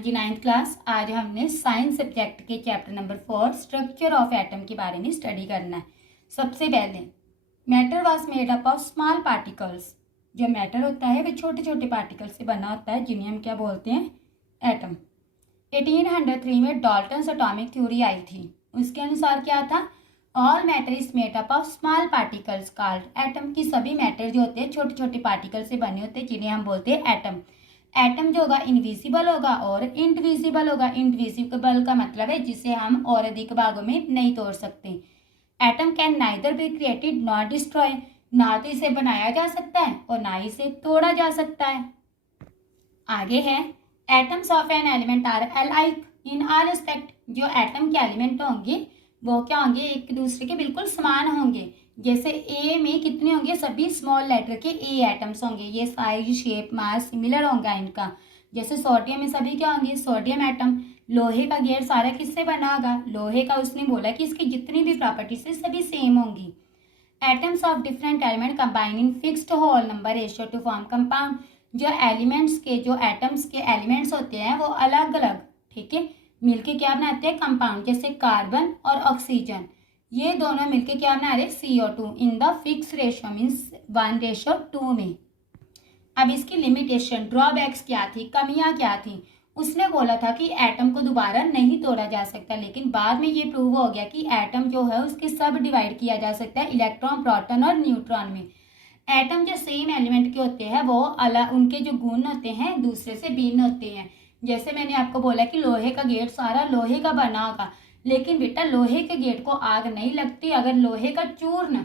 हाँ जी, 9th class. आज हमने साइंस सब्जेक्ट के chapter number 4 structure of atom के बारे में स्टडी करना है। सबसे पहले matter was made up of small particles. जो मैटर होता है वो छोटे छोटे पार्टिकल्स से बना होता है, जिन्हें हम क्या बोलते हैं, एटम। 1803 में डाल्टन्स एटॉमिक थ्योरी आई थी। उसके अनुसार क्या था, all matter is made up of small particles called atom. की सभी मैटर जो होते हैं छोटे छोटे पार्टिकल से बने होते हैं, जिन्हें हम बोलते हैं एटम। एटम जो होगा इनविजिबल होगा और इंडिविजिबल होगा। इंडिविजिबल का मतलब है जिसे हम और अधिक भागों में नहीं तोड़ सकते। Atom can neither be created not destroy. ना तो इसे बनाया जा सकता है और ना इसे तोड़ा जा सकता है। आगे है atoms of an element are alike in all respect. जो एटम के एलिमेंट होंगे वो क्या होंगे, एक दूसरे के बिल्कुल समान होंगे। जैसे ए में कितने होंगे, सभी स्मॉल लेटर के ए एटम्स होंगे। ये साइज शेप मास सिमिलर होगा इनका। जैसे सोडियम में सभी क्या होंगे, सोडियम एटम। लोहे का गेट सारा किससे बना होगा, लोहे का। उसने बोला कि इसकी जितनी भी प्रॉपर्टीज है सभी सेम होंगी। Atoms of different element combine in fixed whole number ratio to form compound. जो एलिमेंट्स के जो एटम्स के एलिमेंट्स होते हैं वो अलग अलग, ठीक है, मिलके क्या बनाते हैं, कंपाउंड। जैसे कार्बन और ऑक्सीजन, ये दोनों मिलके क्या बना रहे, CO2 in the fix ratio means 1:2 में। अब इसकी लिमिटेशन ड्रॉबैक्स क्या थी, कमियां क्या थी। उसने बोला था कि एटम को दोबारा नहीं तोड़ा जा सकता, लेकिन बाद में ये प्रूव हो गया कि एटम जो है उसके सब डिवाइड किया जा सकता है इलेक्ट्रॉन, प्रोटॉन और न्यूट्रॉन में। एटम जो सेम एलिमेंट के होते हैं वो अलग, उनके जो गुण होते हैं दूसरे से भिन्न होते हैं। जैसे मैंने आपको बोला कि लोहे का गेट सारा लोहे का बना होगा, लेकिन बेटा लोहे के गेट को आग नहीं लगती। अगर लोहे का चूर्ण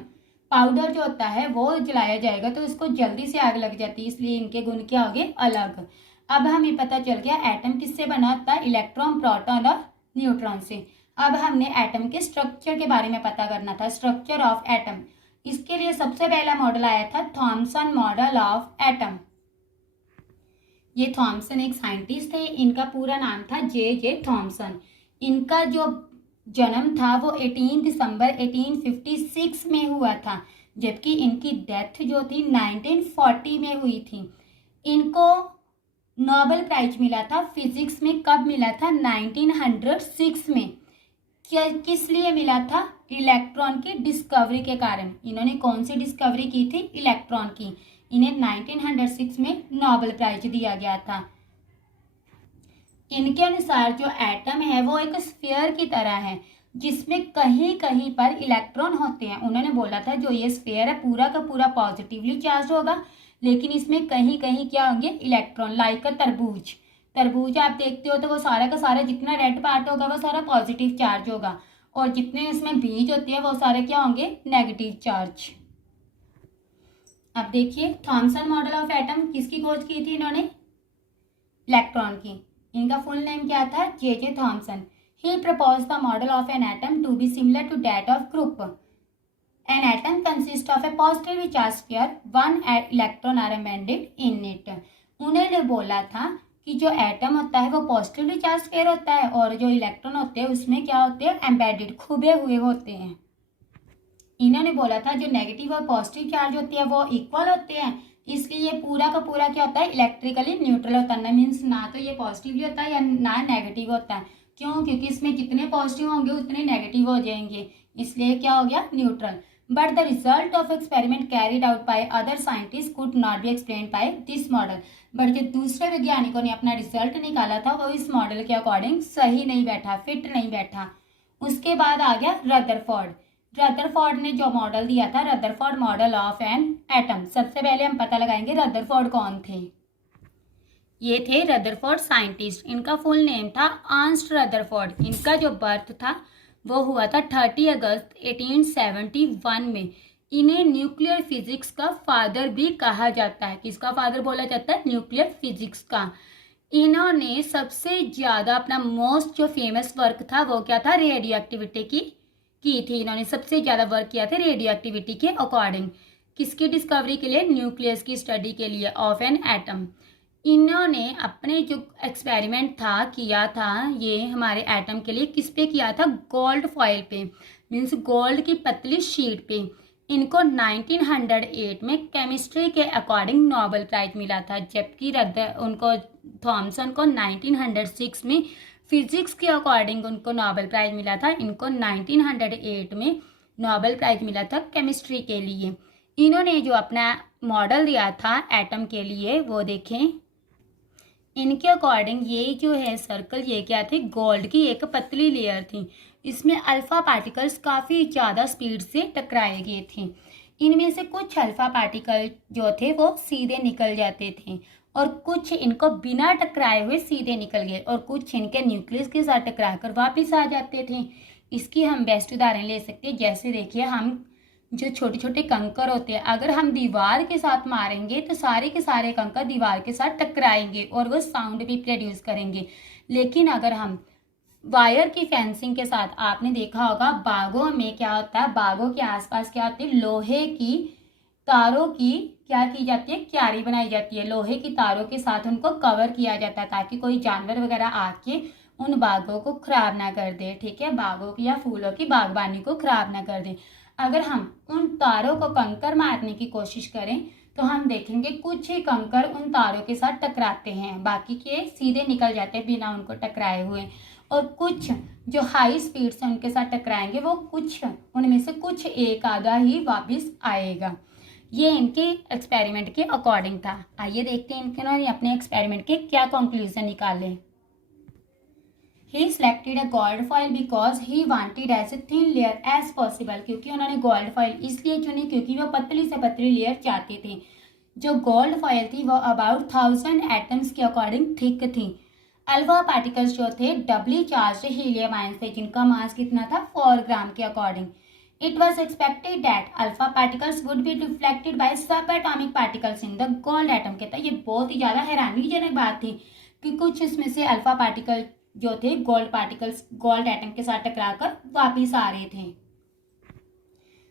पाउडर जो होता है वो जलाया जाएगा तो उसको जल्दी से आग लग जाती है, इसलिए इनके गुण क्या हो गए, अलग। अब हमें पता चल गया एटम किससे बना होता है, इलेक्ट्रॉन, प्रोटॉन और न्यूट्रॉन से। अब हमने एटम के स्ट्रक्चर के बारे में पता करना था, स्ट्रक्चर ऑफ एटम। इसके लिए सबसे पहला मॉडल आया था थॉमसन मॉडल ऑफ एटम। ये थॉमसन एक साइंटिस्ट थे, इनका पूरा नाम था J.J. थॉमसन। इनका जो जन्म था वो 18 दिसंबर 1856 में हुआ था, जबकि इनकी डेथ जो थी 1940 में हुई थी। इनको नोबेल प्राइज मिला था फिजिक्स में, कब मिला था, 1906 में। किस लिए मिला था, इलेक्ट्रॉन की डिस्कवरी के कारण। इन्होंने कौन सी डिस्कवरी की थी, इलेक्ट्रॉन की। इन्हें 1906 में नोबेल प्राइज दिया गया था। इनके अनुसार जो एटम है वो एक स्फीयर की तरह है, जिसमें कहीं कहीं पर इलेक्ट्रॉन होते हैं। उन्होंने बोला था जो ये स्फीयर है पूरा का पूरा पॉजिटिवली चार्ज होगा, लेकिन इसमें कहीं कहीं क्या होंगे, इलेक्ट्रॉन। लाइक तरबूज, तरबूज आप देखते हो तो वो सारा का सारा जितना रेड पार्ट होगा वो सारा पॉजिटिव चार्ज होगा, और जितने इसमें बीज होते हैं वो सारे क्या होंगे, नेगेटिव चार्ज। अब देखिए थॉमसन मॉडल ऑफ एटम किसकी खोज की थी इन्होंने, इलेक्ट्रॉन की। इनका फुल नेम क्या था, J.J. Thomson. He proposed the model of an atom to be similar to that of group. An atom consist of a positively charge sphere, one electron are embedded in it. उन्होंने बोला था कि जो atom होता है वो positively charge sphere होता है, और जो इलेक्ट्रॉन होते हैं उसमें क्या होते हैं, एम्बेडेड, खुबे हुए होते हैं। इन्होंने बोला था जो नेगेटिव और पॉजिटिव चार्ज होती है वो इक्वल होते हैं, इसलिए ये पूरा का पूरा क्या होता है, इलेक्ट्रिकली न्यूट्रल होता है। मीन्स ना तो ये पॉजिटिवली होता है या ना नेगेटिव होता है। क्यों, क्योंकि इसमें जितने पॉजिटिव होंगे उतने नेगेटिव हो जाएंगे, इसलिए क्या हो गया, neutral. But the result of experiment carried out by other scientist could not be explained by this model. But जो दूसरे वैज्ञानिकों ने अपना रिजल्ट निकाला था वो इस मॉडल के अकॉर्डिंग सही नहीं बैठा, फिट नहीं बैठा। उसके बाद आ गया रदरफोर्ड। रदरफोर्ड ने जो मॉडल दिया था, Rutherford model of an atom. सबसे पहले हम पता लगाएंगे रदरफोर्ड कौन थे। ये थे रदरफोर्ड साइंटिस्ट। इनका फुल नेम था अर्नस्ट रदरफोर्ड। इनका जो बर्थ था वो हुआ था 30 अगस्त 1871 में। इन्हें न्यूक्लियर फिजिक्स का फादर भी कहा जाता है। किसका फादर बोला जाता है, न्यूक्लियर फिजिक्स का। इन्होंने सबसे ज़्यादा अपना मोस्ट जो फेमस वर्क था वो क्या था, रेडियो एक्टिविटी की थी। इन्होंने सबसे ज़्यादा वर्क किया था रेडियो एक्टिविटी के अकॉर्डिंग। किसकी डिस्कवरी के लिए, न्यूक्लियस की स्टडी के लिए ऑफ एन एटम। इन्होंने अपने जो एक्सपेरिमेंट था किया था ये हमारे एटम के लिए, किस पे किया था, गोल्ड फॉइल पे, मीन्स गोल्ड की पतली शीट पे। इनको 1908 में केमिस्ट्री के अकॉर्डिंग नोबेल प्राइज मिला था, जबकि उनको थॉमसन को 1906 में फिजिक्स के अकॉर्डिंग उनको नोबेल प्राइज मिला था। इनको 1908 में नोबेल प्राइज मिला था केमिस्ट्री के लिए। इन्होंने जो अपना मॉडल दिया था एटम के लिए वो देखें। इनके अकॉर्डिंग ये जो है सर्कल, ये क्या थी, गोल्ड की एक पतली लेयर थी। इसमें अल्फा पार्टिकल्स काफ़ी ज़्यादा स्पीड से टकराए गए थे। इनमें से कुछ अल्फा पार्टिकल जो थे वो सीधे निकल जाते थे और कुछ इनको बिना टकराए हुए सीधे निकल गए और कुछ इनके न्यूक्लियस के साथ टकरा कर वापस आ जाते थे। इसकी हम बेस्ट उदाहरण ले सकते हैं। जैसे देखिए, हम जो छोटे छोटे कंकर होते हैं, अगर हम दीवार के साथ मारेंगे तो सारे के सारे कंकर दीवार के साथ टकराएंगे और वो साउंड भी प्रोड्यूस करेंगे। लेकिन अगर हम वायर की फेंसिंग के साथ, आपने देखा होगा बागों में क्या होता है, बागों के आसपास क्या होती है, लोहे की तारों की क्या की जाती है, क्यारी बनाई जाती है। लोहे की तारों के साथ उनको कवर किया जाता है ताकि कोई जानवर वगैरह आके उन बागों को खराब ना कर दे। ठीक है, बागों की या फूलों की बागबानी को खराब ना कर दे। अगर हम उन तारों को कंकर मारने की कोशिश करें तो हम देखेंगे कुछ ही कंकर उन तारों के साथ टकराते हैं, बाकी के सीधे निकल जाते हैं बिना उनको टकराए हुए। और कुछ जो हाई स्पीड से उनके साथ टकराएंगे वो कुछ उनमें से कुछ एक आधा ही वापस आएगा। ये इनके एक्सपेरिमेंट के अकॉर्डिंग था। आइए देखते हैं इन्होंने अपने एक्सपेरिमेंट के क्या कंक्लूजन निकाले। He selected a gold foil because he wanted as a thin layer as possible। क्योंकि उन्होंने गोल्ड फॉइल इसलिए चुनी क्योंकि वो पतली से पतली लेयर चाहते थे। जो गोल्ड फॉइल थी वो अबाउट 1000 एटम्स के अकॉर्डिंग थिक थी। अल्फा पार्टिकल्स जो थे डबली चार्ज हीलियम आयंस थे जिनका मास कितना था 4 ग्राम के according. It was expected that alpha particles would be reflected by subatomic particles in the gold atom. कहता है ये बहुत ही ज़्यादा हैरानीजनक बात थी कि कुछ इसमें से अल्फा पार्टिकल जो थे गोल्ड पार्टिकल्स गोल्ड एटम के साथ टकराकर वापिस आ रहे थे।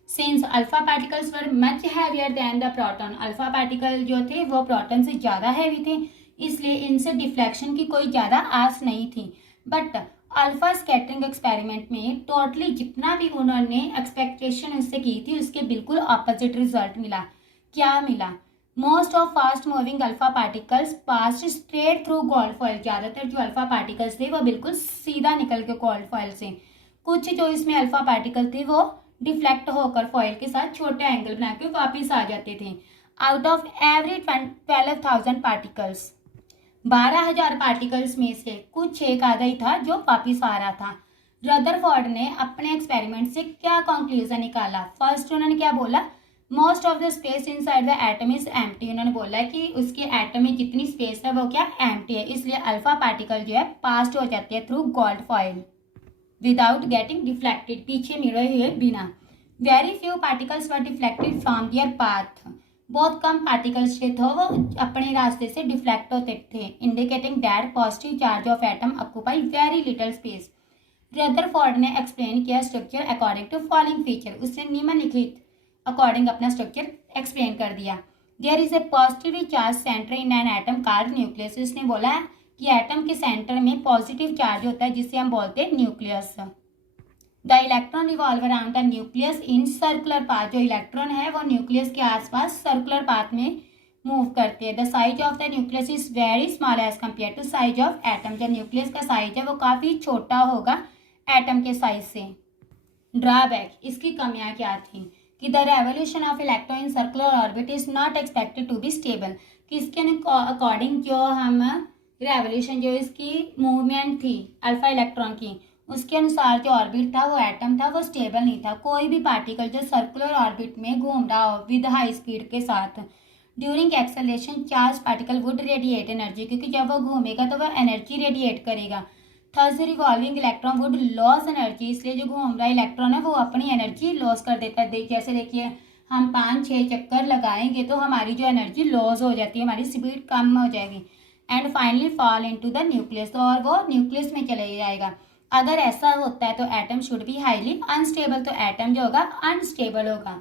Since alpha particles were much heavier than the proton, alpha particle जो थे वो प्रोटॉन से ज़्यादा हैवी थे, इसलिए इनसे डिफ्लेक्शन की कोई ज़्यादा आस नहीं थी। बट अल्फा स्कैटरिंग एक्सपेरिमेंट में टोटली जितना भी उन्होंने एक्सपेक्टेशन उससे की थी उसके बिल्कुल ऑपोजिट रिजल्ट मिला। क्या मिला? Most of fast moving alpha particles pass straight through gold foil. ज़्यादातर जो अल्फा पार्टिकल्स थे वो बिल्कुल सीधा निकल के गोल्ड फॉइल से। कुछ जो इसमें अल्फा पार्टिकल थे वो डिफ्लेक्ट होकर फॉइल के साथ छोटे एंगल बना के वापिस आ जाते थे। Out of every 12,000 particles, 12,000 particles में से कुछ एक आधा ही था जो वापिस आ रहा था। रदरफोर्ड ने अपने एक्सपेरिमेंट से क्या कंक्लूजन निकाला? फर्स्ट उन्होंने क्या बोला? Most of the space inside the atom is empty. उन्होंने बोला कि उसके एटम में जितनी स्पेस है वो क्या एम्प्टी है, इसलिए अल्फा पार्टिकल जो है पास हो जाती है through gold foil without getting deflected, पीछे मिले हुए बिना। Very few particles were deflected from their path. बहुत कम पार्टिकल्स जो थे वो अपने रास्ते से डिफ्लेक्ट होते थे, indicating that positive charge of atom occupy very little space. Rutherford ने एक्सप्लेन किया structure according to following feature. उसने निम्नलिखित अकॉर्डिंग अपना स्ट्रक्चर एक्सप्लेन कर दिया। There is a positively charge centre in an atom called nucleus. इसने बोला कि एटम के सेंटर में पॉजिटिव चार्ज होता है जिसे हम बोलते हैं nucleus. The electron revolve around the nucleus in circular path. जो इलेक्ट्रॉन है वो न्यूक्लियस के आसपास सर्कुलर पाथ में मूव करते हैं। The size of the nucleus is very small as compare to size of atom. जो न्यूक्लियस का साइज है वो काफ़ी छोटा होगा एटम के साइज से। ड्रॉबैक, इसकी कमियां क्या थी? कि the revolution of electron in circular orbit is not expected to be stable. कि इसके अकॉर्डिंग जो हम रेवोल्यूशन जो इसकी मूवमेंट थी अल्फा इलेक्ट्रॉन की, उसके अनुसार जो ऑर्बिट था वो एटम था वो स्टेबल नहीं था। कोई भी पार्टिकल जो सर्कुलर ऑर्बिट में घूम रहा हो विद हाई स्पीड के साथ, during acceleration charge particle would radiate energy, क्योंकि जब वो घूमेगा तो वह एनर्जी रेडिएट करेगा। Thus revolving electron would loss energy, इसलिए जो घूम रहा इलेक्ट्रॉन है वो अपनी एनर्जी लॉस कर देता है। जैसे देखिए हम 5-6 चक्कर लगाएंगे तो हमारी जो एनर्जी लॉस हो जाती है, हमारी स्पीड कम हो जाएगी। And finally fall into the nucleus, और वो न्यूक्लियस में चले जाएगा। अगर ऐसा होता है तो atom should be highly unstable, तो एटम जो होगा अनस्टेबल होगा।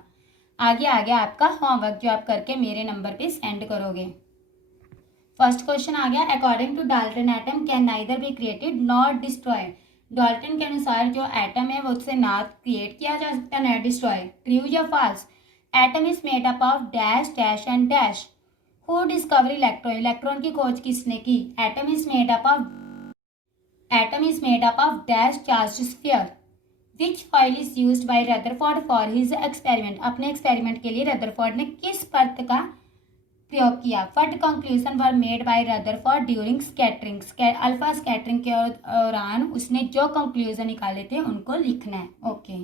आगे आगे आपका होमवर्क जो आप करके मेरे नंबर पे सेंड करोगे। फर्स्ट क्वेश्चन आ गया, according to Dalton atom can neither be created not destroyed. Dalton के अनुसार जो एटम है वो उससे ना क्रिएट किया जा सकता ना डिस्ट्रॉय। ट्रू या false? Atom is made up of dash dash and dash. Who discover electron, electron की खोज किसने की? Atom is made up of dash charged sphere. Which foil is used by Rutherford for his experiment, अपने experiment के लिए रदरफोर्ड ने किस परत का प्रयोग किया? What conclusion were made by Rutherford during scattering, alpha scattering के दौरान उसने जो कंक्लूजन निकाले थे उनको लिखना है। ओके